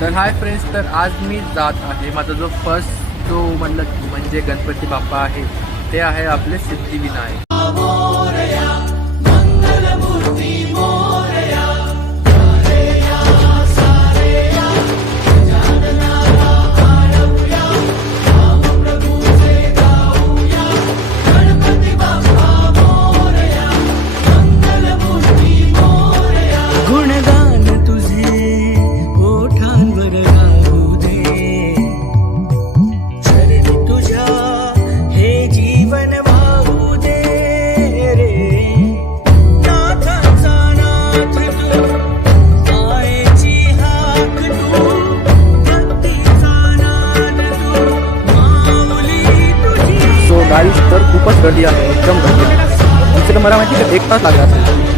तर hi friends, तर आज मी जात आहे. माझा जो फर्स्ट जो म्हणजे गणपती बाप्पा आहे ते आहे आपले सिद्धिविनायक. गाडी तर खूपच गर्दी आहे, एकदम गर्दी. तिथे मला माहिती का 1 तास लागला असेल.